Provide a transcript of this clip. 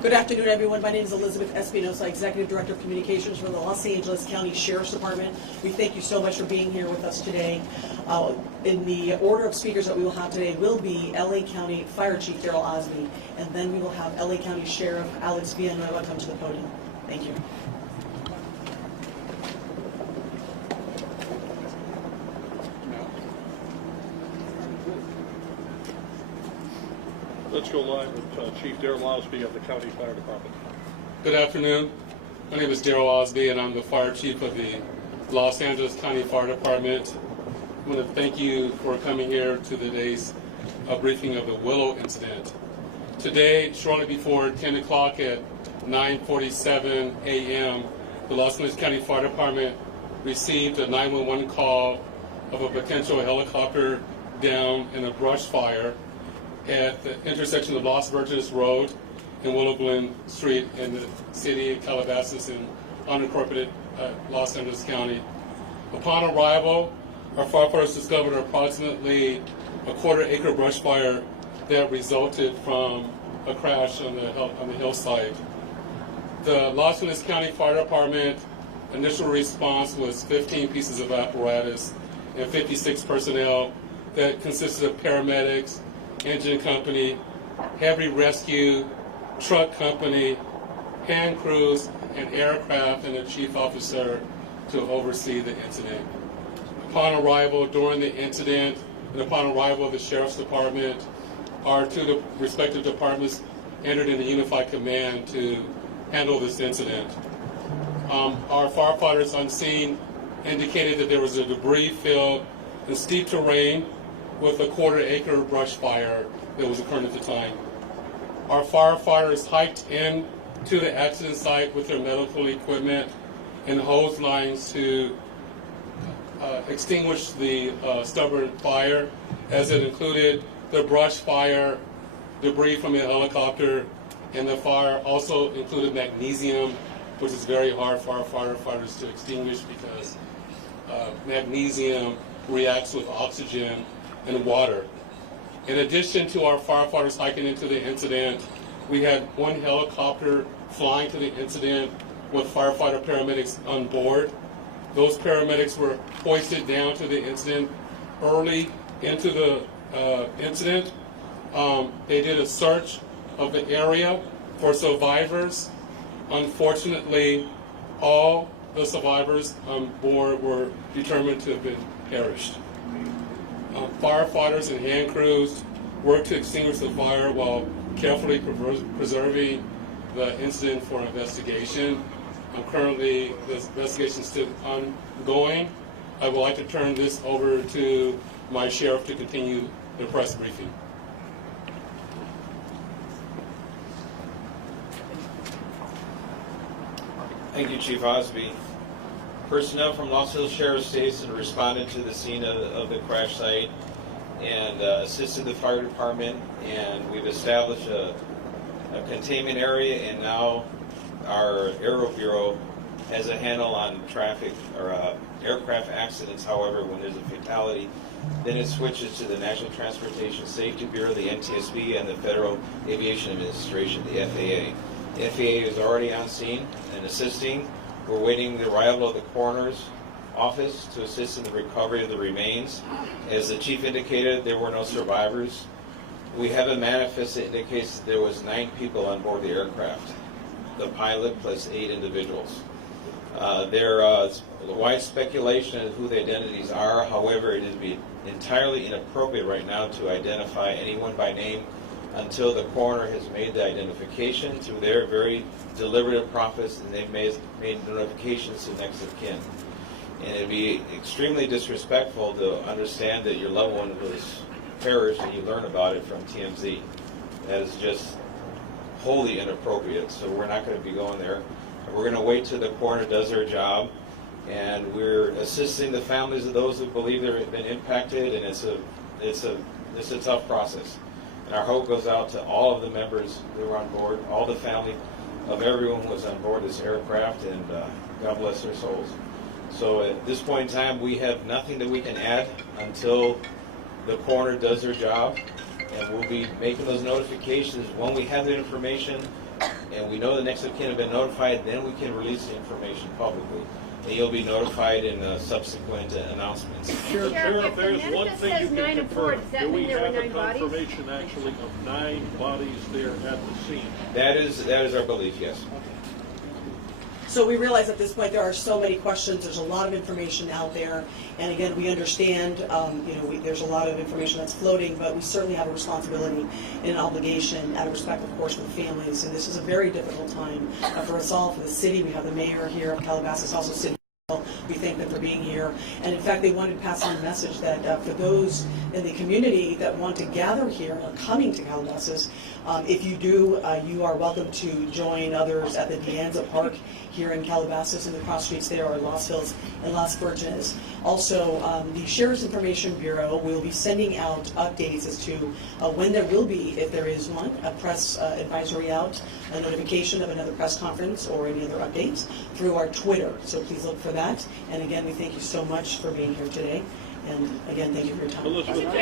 Good afternoon, everyone. My name is Elizabeth Espinosa, Executive Director of Communications for the Los Angeles County Sheriff's Department. We thank you so much for being here with us today. In the order of speakers that we will have today will be LA County Fire Chief Darrell Osby, and then we will have LA County Sheriff Alex Villanueva come to the podium. Thank you. Let's go live with Chief Darrell Osby of the County Fire Department. Good afternoon. My name is Darrell Osby, and I'm the Fire Chief of the Los Angeles County Fire Department. I want to thank you for coming here to today's briefing of the Willow incident. Today, shortly before 10 o'clock at 9:47 a.m., the Los Angeles County Fire Department received a 911 call of a potential helicopter down in a brush fire at the intersection of Los Virgenes Road and Willow Glen Street in the city of Calabasas in unincorporated Los Angeles County. Upon arrival, our firefighters discovered approximately a quarter-acre brush fire that resulted from a crash on the hillside. The Los Angeles County Fire Department initial response was 15 pieces of apparatus and 56 personnel that consisted of paramedics, engine company, heavy rescue, truck company, hand crews, and aircraft, and a chief officer to oversee the incident. Upon arrival during the incident, and upon arrival of the Sheriff's Department, our two respective departments entered in a unified command to handle this incident. Our firefighters on scene indicated that there was a debris field in steep terrain with a quarter-acre brush fire that was occurring at the time. Our firefighters hiked in to the accident site with their medical equipment and hose lines to extinguish the stubborn fire, as it included the brush fire, debris from a helicopter, and the fire also included magnesium, which is very hard for our firefighters to extinguish because magnesium reacts with oxygen and water. In addition to our firefighters hiking into the incident, we had one helicopter flying to the incident with firefighter paramedics on board. Those paramedics were hoisted down to the incident early into the incident. They did a search of the area for survivors. Unfortunately, all the survivors on board were determined to have been perished. Firefighters and hand crews worked to extinguish the fire while carefully preserving the incident for investigation. Currently, this investigation is still ongoing. I would like to turn this over to my sheriff to continue the press briefing. Thank you, Chief Osby. Personnel from Los Angeles Sheriff's Station responded to the scene of the crash site and assisted the fire department, and we've established a containment area, and now our Aero Bureau has a handle on traffic or aircraft accidents. However, when there's a fatality, then it switches to the National Transportation Safety Bureau, the NTSB, and the Federal Aviation Administration, the FAA. The FAA is already on scene and assisting. We're waiting the arrival of the coroner's office to assist in the recovery of the remains. As the chief indicated, there were no survivors. We have a manifest that indicates that there was 9 people on board the aircraft, the pilot plus 8 individuals. There is wide speculation of who the identities are. However, it would be entirely inappropriate right now to identify anyone by name until the coroner has made the identification through their very deliberative process, and they've made notifications to next of kin. And it'd be extremely disrespectful to understand that your loved one was perished and you learn about it from TMZ. That is just wholly inappropriate, so we're not going to be going there. We're going to wait till the coroner does their job, and we're assisting the families of those who believe they've been impacted, and it's a tough process. And our hope goes out to all of the members who were on board, all the family of everyone who was on board this aircraft, and God bless their souls. So at this point in time, we have nothing that we can add until the coroner does their job, and we'll be making those notifications when we have the information. and we know the next of kin have been notified, then we can release the information publicly. And you'll be notified in subsequent announcements. Sheriff, there's one thing you can confirm. does that Do we mean there were have a 9 bodies? confirmation actually of 9 bodies there at the scene? That is our belief, yes. So we realize at this point there are so many questions. There's a lot of information out there, and again, we understand. There's a lot of information that's floating, but we certainly have a responsibility and an obligation, out of respect, of course, for the families. And this is a very difficult time for us all, for the city. We have the mayor here of Calabasas, also city. We thank them for being here, and in fact, they wanted to pass on a message that for those in the community that want to gather here and are coming to Calabasas, if you do, you are welcome to join others at the Deanza Park here in Calabasas, and the cross streets there are Lost Hills and Las Virgenes. Also, the Sheriff's Information Bureau will be sending out updates as to when there will be, if there is one, a press advisory out, a notification of another press conference or any other updates through our Twitter. So please look for that. And again, we thank you so much for being here today. And again, thank you for your time. Elizabeth.